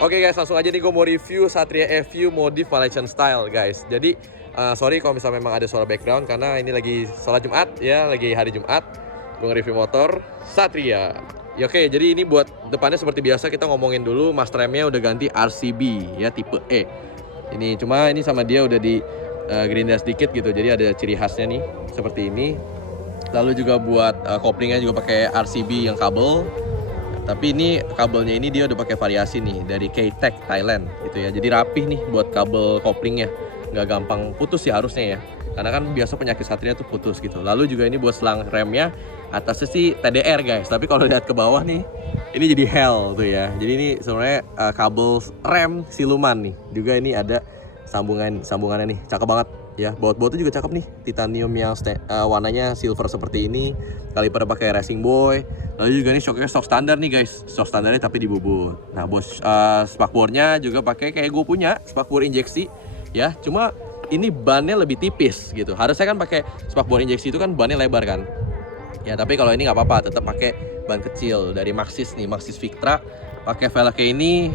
Oke guys, langsung aja nih gue mau review Satria FU Modif Malaysian Style guys. Jadi sorry kalau misalnya memang ada suara background karena ini lagi sholat Jumat ya, lagi hari Jumat. Gue nge-review motor Satria. Ya, oke, jadi ini buat depannya seperti biasa kita ngomongin dulu, mas remnya udah ganti RCB ya, tipe E. Ini cuma ini sama dia udah di gerinda sedikit gitu, jadi ada ciri khasnya nih seperti ini. Lalu juga buat koplingnya juga pakai RCB yang kabel. Tapi ini kabelnya ini dia udah pakai variasi nih dari K-Tech Thailand gitu ya. Jadi rapih nih buat kabel koplingnya, nggak gampang putus ya harusnya ya. Karena kan biasa penyakit Satria tuh putus gitu. Lalu juga ini buat selang remnya atasnya sih TDR guys. Tapi kalau lihat ke bawah nih, ini jadi hell tuh ya. Jadi ini sebenarnya kabel rem siluman nih. Juga ini ada sambungannya nih, cakep banget ya. Baut-bautnya juga cakep nih, titanium yang warnanya silver seperti ini. Kaliper pakai Racing Boy. Lalu juga nih shocknya stok standar nih guys, stok standarnya tapi dibubut. Nah bos, spakbornya juga pakai kayak gue punya spakbor injeksi ya. Cuma ini bannya lebih tipis gitu. Harusnya kan pakai spakbor injeksi itu kan bannya lebar kan. Ya tapi kalau ini nggak apa-apa, tetap pakai ban kecil dari Maxxis nih, Maxxis Victra. Pakai velgnya ini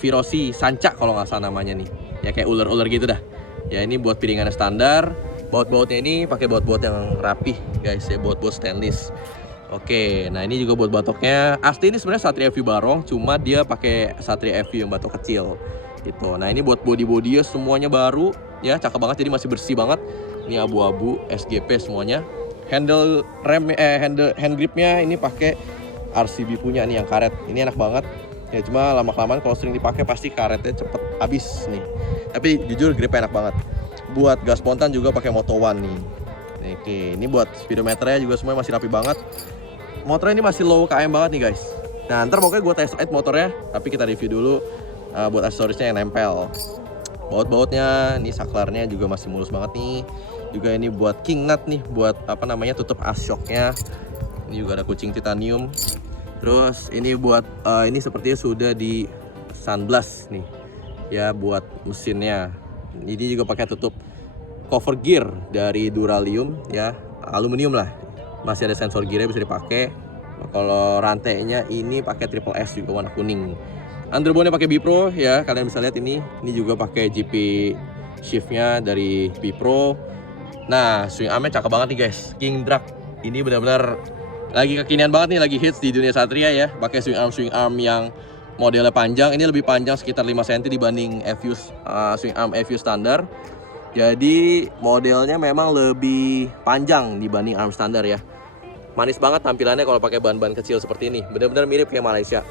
Virosi Sanca kalau nggak salah namanya nih. Ya kayak ular-ular gitu dah. Ya ini buat piringannya standar. Baut-bautnya ini pakai baut-baut yang rapih guys ya, baut-baut stainless. Oke, nah ini juga buat batoknya. Asli ini sebenarnya Satria FU Barong, cuma dia pakai Satria FU yang batok kecil gitu. Nah ini buat body-bodynya semuanya baru ya, cakep banget, jadi masih bersih banget. Ini abu-abu SGP semuanya. Handle rem hand gripnya ini pakai RCB punya nih yang karet. Ini enak banget. Ya cuma lama-kelamaan kalau sering dipakai pasti karetnya cepet habis nih. Tapi jujur gripnya enak banget. Buat gas spontan juga pakai Moto One nih. Oke, ini buat speedometernya juga semuanya masih rapi banget. Motornya ini masih low KM banget nih guys. Nah ntar pokoknya gue test ride motornya, tapi kita review dulu buat aksesorisnya yang nempel. Baut-bautnya, ini saklarnya juga masih mulus banget nih. Juga ini buat king nut nih, buat apa namanya, tutup as shocknya. Ini juga ada kucing titanium. Terus ini buat ini sepertinya sudah di sunblast nih ya, buat mesinnya. Ini juga pakai tutup cover gear dari Duralium ya, aluminium lah. Masih ada sensor gearnya bisa dipakai. Kalau rantainya ini pakai triple S juga warna kuning. Underbone-nya pakai Bipro ya, kalian bisa lihat ini. Ini juga pakai GP shiftnya dari Bipro. Nah, swing armnya cakep banget nih guys. King Drag ini benar-benar lagi kekinian banget nih, lagi hits di dunia Satria ya. Pakai swing arm yang modelnya panjang. Ini lebih panjang sekitar 5 cm dibanding FU swing arm FU standar. Jadi modelnya memang lebih panjang dibanding arm standar ya. Manis banget tampilannya kalau pakai ban-ban kecil seperti ini. Benar-benar mirip kayak Malaysia.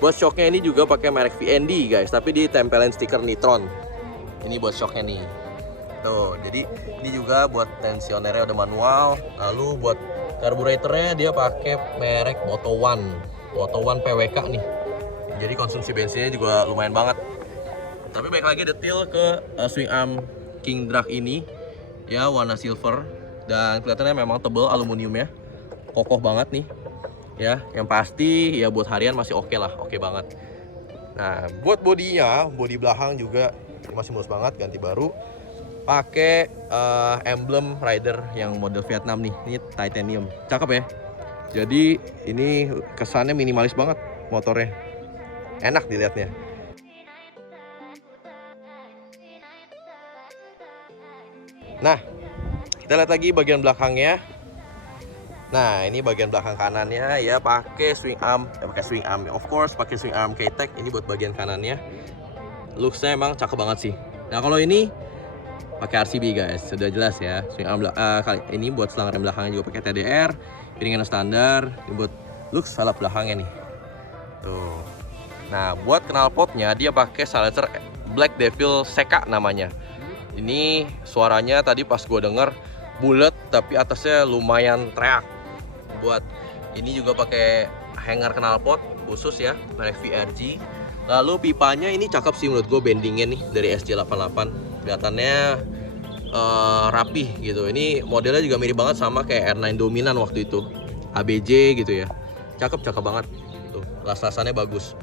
Buat shocknya ini juga pakai merek VND guys, tapi ditempelin stiker Nitron. Ini buat shocknya nih. Tuh, jadi ini juga buat tensionernya udah manual. Lalu buat karburatornya dia pakai merek Moto One PWK nih. Jadi konsumsi bensinnya juga lumayan banget. Tapi baik lagi detail ke swing arm King Drag ini ya, warna silver dan kelihatannya memang tebal aluminium ya, kokoh banget nih ya. Yang pasti ya buat harian masih oke lah, oke banget. Nah buat bodinya, bodi belakang juga masih mulus banget, ganti baru. Pakai emblem rider yang model Vietnam nih, ini titanium, cakep ya. Jadi ini kesannya minimalis banget motornya, enak dilihatnya. Nah, kita lihat lagi bagian belakangnya. Nah, ini bagian belakang kanannya ya, pakai swing arm, of course pakai swing arm K-Tech. Ini buat bagian kanannya. Looksnya emang cakep banget sih. Nah, kalau ini pakai RCB guys, sudah jelas ya. Swing arm ini buat selang rem belakangnya juga pakai TDR, piringan standar. Ini buat looks salap belakangnya nih. Tuh. Nah, buat knalpotnya dia pakai silencer Black Devil Seka namanya. Ini suaranya tadi pas gue denger bulat tapi atasnya lumayan teriak. Buat ini juga pakai hanger knalpot khusus ya, merek VRG. Lalu pipanya ini cakep sih menurut gue, bendingnya nih dari SJ88. Kelihatannya rapih gitu. Ini modelnya juga mirip banget sama kayak R9 Dominan waktu itu, ABJ gitu ya. Cakep banget. Tuh, las-lasannya bagus.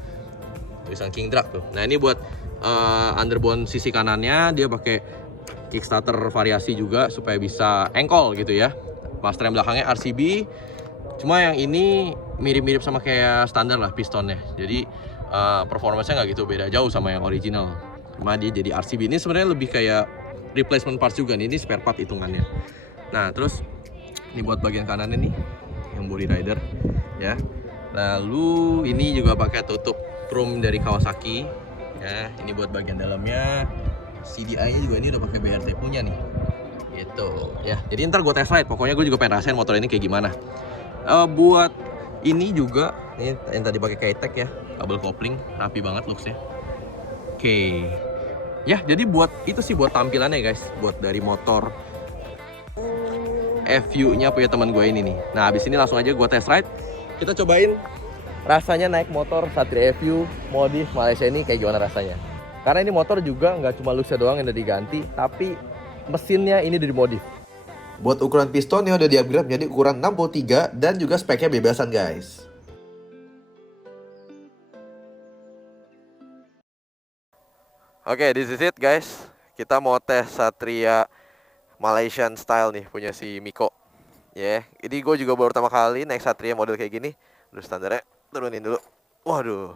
Tulisan King Drag tuh. Nah, ini buat underbone sisi kanannya dia pakai kickstarter variasi juga supaya bisa engkol gitu ya. Pas rem belakangnya RCB, cuma yang ini mirip-mirip sama kayak standar lah pistonnya. Jadi performanya nggak gitu beda jauh sama yang original. Cuma dia jadi RCB. Ini sebenarnya lebih kayak replacement parts juga nih, ini spare part hitungannya. Nah terus ini buat bagian kanan ini yang body rider ya. Lalu ini juga pakai tutup chrome dari Kawasaki ya. Ini buat bagian dalamnya. CDI-nya juga ini udah pakai BRT punya nih gitu ya. Jadi ntar gue test ride, pokoknya gue juga pengen rasain motor ini kayak gimana. Buat ini juga ini yang tadi pakai K-Tech ya, kabel kopling rapi banget looksnya. Oke ya, jadi buat itu sih buat tampilannya guys, buat dari motor FU-nya punya teman gue ini nih. Nah habis ini langsung aja gue test ride, kita cobain rasanya naik motor Satria FU modif Malaysia ini kayak gimana rasanya. Karena ini motor juga nggak cuma looksnya doang yang udah diganti, tapi mesinnya ini udah dimodif. Buat ukuran piston yang udah di-upgrade menjadi ukuran 63 dan juga speknya bebasan guys. Oke, this is it guys. Kita mau tes Satria Malaysian style nih punya si Miko. Ya, ini gue juga baru pertama kali naik Satria model kayak gini. Udah standarnya turunin dulu. Waduh,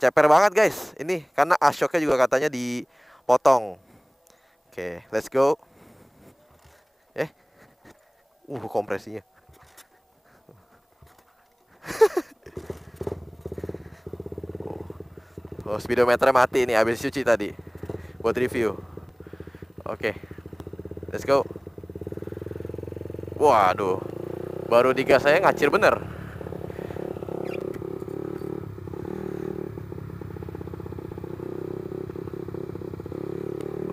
ceper banget guys. Ini karena ashoknya juga katanya dipotong. Oke, let's go. Kompresinya. Speedometernya mati nih, habis cuci tadi buat review. Oke, let's go. Waduh, baru digas saya ngacir bener.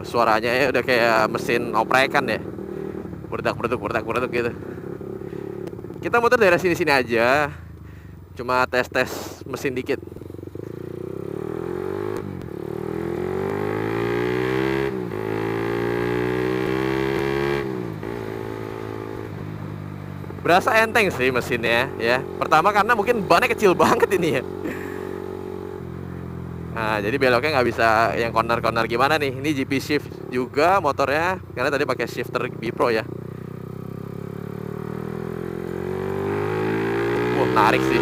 Suaranya ya udah kayak mesin oprekan ya. Berdak gitu. Kita muter daerah sini-sini aja. Cuma tes mesin dikit. Berasa enteng sih mesinnya ya. Pertama karena mungkin bannya kecil banget ini ya. Nah jadi beloknya nggak bisa yang corner gimana nih. Ini GP shift juga motornya, karena tadi pakai shifter B-Pro ya. Menarik sih.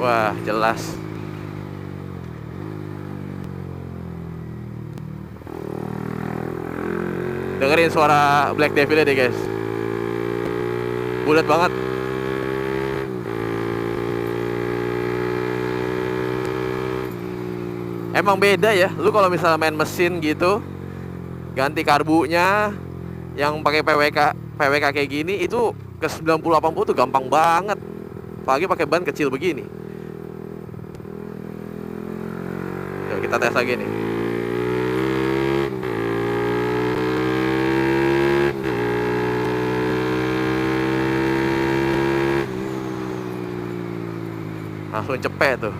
Wah jelas. Dengerin suara Black Devil deh guys. Bulat banget. Emang beda ya. Lu kalau misalnya main mesin gitu, ganti karbunya yang pakai PWK kayak gini itu ke 90-80 tuh gampang banget. Apalagi pakai ban kecil begini. Yuk kita tes lagi nih. Langsung cepet tuh.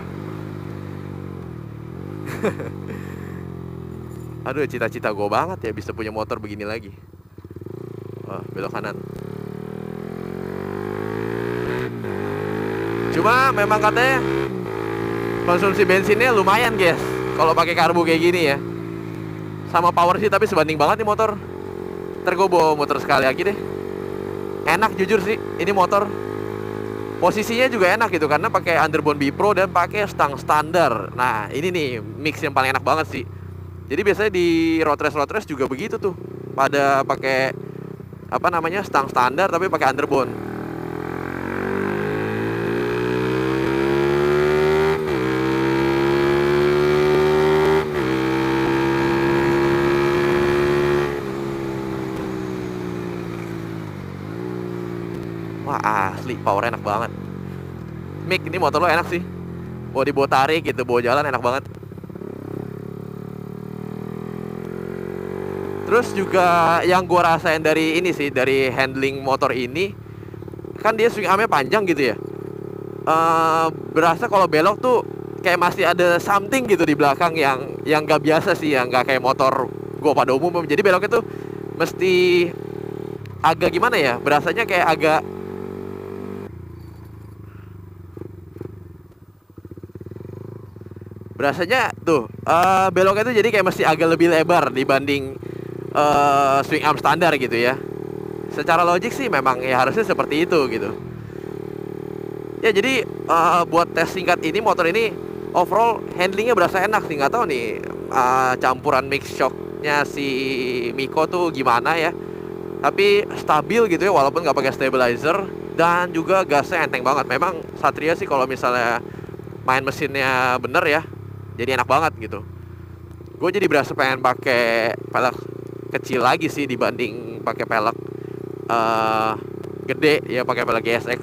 Aduh, cita-cita gue banget ya bisa punya motor begini lagi. Wah, belok kanan. Cuma memang katanya konsumsi bensinnya lumayan guys kalau pakai karbu kayak gini ya. Sama power sih tapi sebanding banget nih motor. Ntar gue bawa motor sekali lagi deh. Enak jujur sih ini motor. Posisinya juga enak gitu karena pakai underbone B-Pro dan pakai stang standar. Nah ini nih mix yang paling enak banget sih. Jadi biasanya di road race juga begitu tuh. Pada pakai apa namanya stang standar tapi pakai underbone. Wah asli power enak banget. Mik ini motor lo enak sih. Mau dibawa tarik gitu, bawa jalan enak banget. Terus juga yang gua rasain dari ini sih, dari handling motor ini, kan dia swing armnya panjang gitu ya. Berasa kalau belok tuh kayak masih ada something gitu di belakang yang nggak biasa sih, yang nggak kayak motor gua pada umum. Jadi beloknya tuh mesti agak gimana ya? Berasanya kayak agak berasanya tuh beloknya tuh jadi kayak mesti agak lebih lebar dibanding swing arm standar gitu ya. secara logik sih memang ya harusnya seperti itu gitu. Ya jadi buat tes singkat ini, motor ini overall handlingnya berasa enak sih. Nggak tahu nih campuran mix shocknya si Miko tuh gimana ya. Tapi stabil gitu ya walaupun nggak pakai stabilizer. Dan juga gasnya enteng banget. Memang Satria sih kalau misalnya main mesinnya bener ya, jadi enak banget gitu. Gue jadi berasa pengen pakai pelek kecil lagi sih dibanding pakai pelek gede ya, pakai pelek GSX.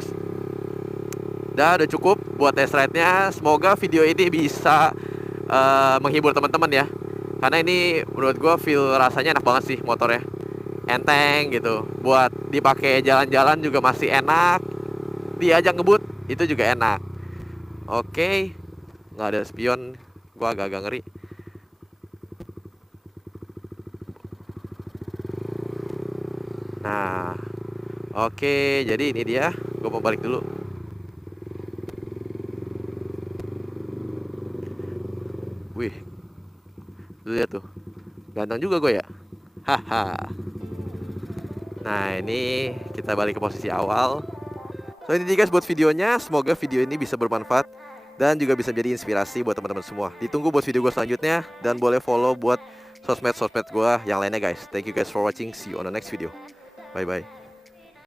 Dan udah cukup buat test ride-nya. Semoga video ini bisa menghibur teman-teman ya. Karena ini menurut gue feel rasanya enak banget sih motornya. Enteng gitu. Buat dipakai jalan-jalan juga masih enak. Diajak ngebut itu juga enak. Oke. Nggak ada spion. Gue agak-agak ngeri. Nah. Oke. Jadi ini dia. Gue mau balik dulu. Wih. Lihat tuh. Ganteng juga gue ya. Haha. Nah ini kita balik ke posisi awal. So ini guys buat videonya. Semoga video ini bisa bermanfaat dan juga bisa jadi inspirasi buat teman-teman semua. Ditunggu buat video gue selanjutnya. Dan boleh follow buat sosmed-sosmed gue yang lainnya guys. Thank you guys for watching. See you on the next video. Bye bye.